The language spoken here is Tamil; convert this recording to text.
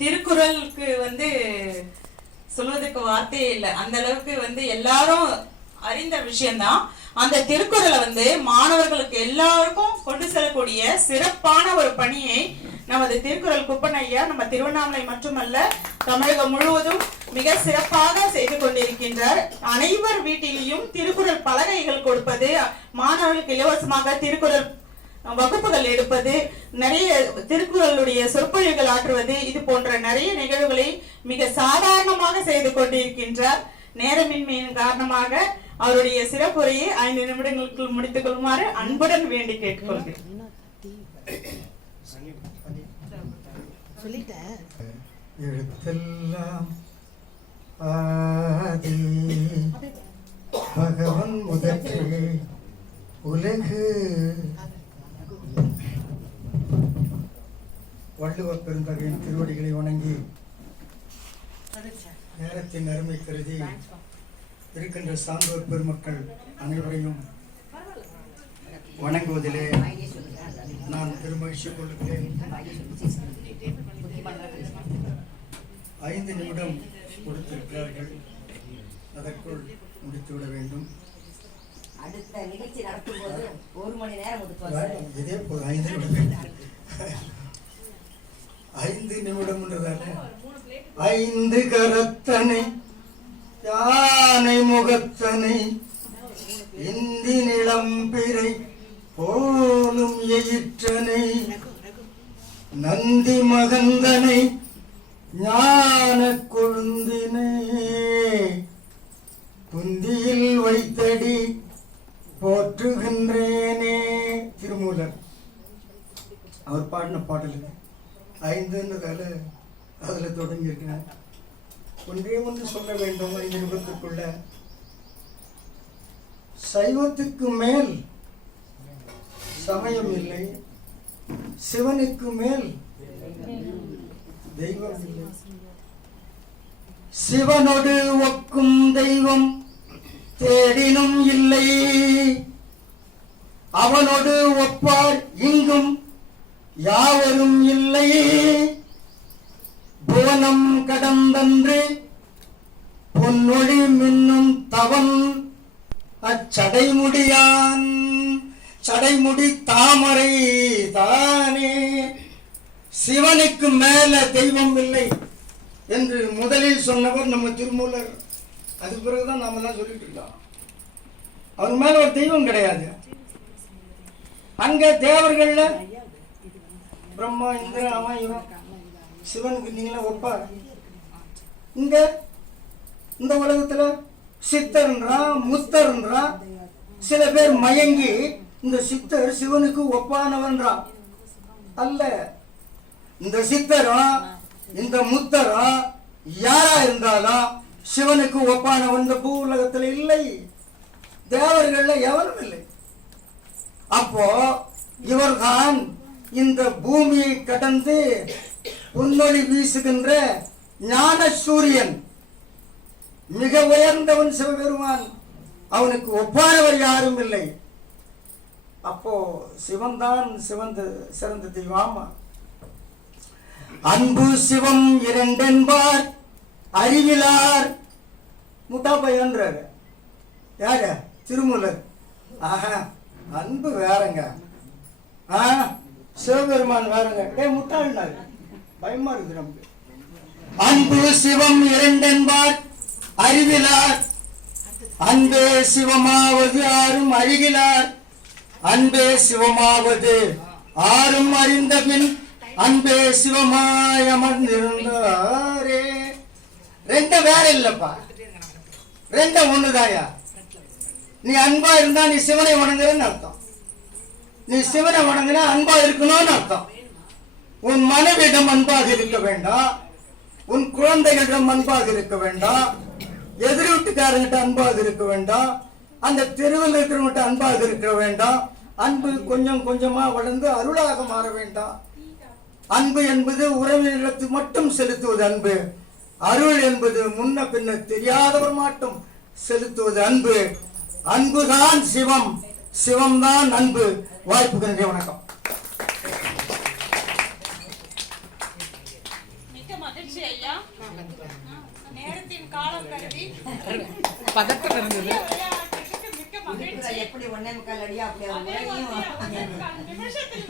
திருக்குறளுக்கு சொல்வதற்கு வார்த்தையே இல்லை. அந்த அளவுக்கு எல்லாரும் அறிந்த விஷயம்தான். அந்த திருக்குறளை மாணவர்களுக்கு எல்லாருக்கும் கொண்டு செல்லக்கூடிய சிறப்பான ஒரு பணியை நமது திருக்குறள் குப்பன் ஐயா நம்ம திருவண்ணாமலை மட்டுமல்ல தமிழகம் முழுவதும் மிக சிறப்பாக செய்து கொண்டிருக்கின்றார். அனைவர் வீட்டிலையும் திருக்குறள் பலகைகள் கொடுப்பது, மாணவர்களுக்கு இலவசமாக திருக்குறள் வகுப்புகள் எடுப்பது, நிறைய திருக்குறளுடைய சொற்பொழிவுகள் ஆற்றுவது, இது போன்ற நிறைய நிகழ்வுகளை மிக சாதாரணமாக செய்து கொண்டிருக்கின்றார். நேரமின்மையின் காரணமாக அவருடைய சிறப்புரையை 5 நிமிடங்களுக்குள் முடித்துக் கொள்ளுமாறு அன்புடன் வேண்டி கேட்டுக்கொள்கிறேன். எழுத்தெல்லாம் ஆதி பகவன் முதற்றே உலகு. வள்ளுவ பெருந்தகையின் திருவடிகளை வணங்கி நேரத்தின் அருமை கருதி இருக்கின்ற சான்றோர் பெருமக்கள் அனைவரையும் வணங்குவதிலே நான் பெருமகிழ்ச்சி கொள்கிறேன். 5 நிமிடம் கொடுத்திருக்கிறார்கள், அதற்குள் முடித்துவிட வேண்டும். அடுத்த நிகழ்ச்சி நடக்கும் போது 1 மணி நேரம் இதே போது 5 நிமிடம் 5 நிமிடம்ன்றதால 5 கரத்தனை யானை முகத்தனை இந்தி நிலம்பிரை போலும் எயிற்றனை நந்தி மகந்தனை ஞான கொழுந்தினை குந்தியில் வைத்தடி போற்றுகின்றேனே. திருமூலர் அவர் பாடின பாடல் 5ன்றதால அதுல தொடங்கி இருக்கிறார். ஒன்றே ஒன்று சொல்ல வேண்டும் 5 நிமிடத்துக்குள்ள. சைவத்துக்கு மேல் சமயம் இல்லை, சிவனுக்கு மேல் தெய்வம் இல்லை. சிவனோடு ஒக்கும் தெய்வம் தேடினும் இல்லை, அவனோடு ஒப்பார் இங்கும் யாவரும் இல்லை. புவனம் கடந்தன்று பொன்னொழி மின்னும் தவன் அச்சடைமுடியான் சடைமுடி தாமரை தானே. சிவனுக்கு மேல தெய்வம் இல்லை என்று முதலில் சொன்னவர் நம்ம திருமூலர். அதுக்கு பிறகுதான் நாம தான் சொல்லிட்டு இருக்கோம். அவர் மேல ஒரு தெய்வம் கிடையாது. அங்க தேவர்கள்ல பிரம்மா இந்திரன் அவன் இவன் சிவனுக்கு நீங்கள ஒப்பார். இங்க இந்த உலகத்துல சித்தர்ன்றான் முத்தர்ன்றான். சில பேர் மயங்கி இந்த சித்தர் சிவனுக்கு ஒப்பானவன்றான். அல்ல, இந்த சித்தரும் இந்த முத்தரும் யாரா இருந்தாலும் சிவனுக்கு ஒப்பானவன் இந்த பூ உலகத்துல இல்லை, தேவர்கள்ல எவரும் இல்லை. அப்போ இவர்தான் இந்த பூமியை கடந்து பொன்னொழி வீசுகின்ற ஞான சூரியன். மிக உயர்ந்தவன் சிவபெருமான், அவனுக்கு ஒப்பானவர் யாரும் இல்லை. அப்போ சிவன் தான் சிறந்த தெய்வம். அன்பு சிவம் இரண்டென்பார் அறிவிலார். முட்டாப்பையன்றாரு யாரு? திருமூலர். ஆஹா, அன்பு வேறங்க, சிவபெருமான் வேறங்க. முட்டாள்னாரு, பயமா இருக்குது நமக்கு. அன்பு சிவம் இரண்டென்பார் அறிவிலார், அன்பே சிவமாவது ஆறும் அழிகிலார். அன்பே சிவமாவது ஆறும் அறிந்த பின் அன்பே சிவமாய் அமர்ந்திருந்தாரே. ரெண்ட வேற இல்லப்பா, ரெண்ட ஒண்ணுதாயா. நீ அன்பா இருந்தா நீ சிவனை வணங்குறன்னு அர்த்தம். நீ சிவனை வணங்கினா அன்பா இருக்கணும்னு அர்த்தம். உன் மனைவியிடம் அன்பாக இருக்க வேண்டாம், உன் குழந்தைகளிடம் அன்பாக இருக்க வேண்டாம், எதிர் வீட்டுக்காரங்கிட்ட அன்பாக இருக்க வேண்டாம், அந்த தெருவில் இருக்கிறவங்கிட்ட அன்பாக இருக்க வேண்டாம். அன்பு கொஞ்சம் கொஞ்சமா வளர்ந்து அருளாக மாற வேண்டாம். அன்பு என்பது உறவினர்களுக்கு மட்டும் செலுத்துவது அன்பு. அருள் என்பது முன்ன பின்ன தெரியாதவர் மட்டும் செலுத்துவது அன்பு. அன்புதான் சிவம், சிவம்தான் அன்பு. வாய்ப்புக்கு நன்றி, வணக்கம். மிக்க மகிழ்ச்சி ஐயா. நேரத்தின் காலம் கருதி பதட்டம் இருந்தது. விளையாட்டுக்கு மிக்க மகிழ்ச்சி. எப்படி 1.25 அடியா அப்படி அதே மாதிரி 1.25 நிமிஷத்தில்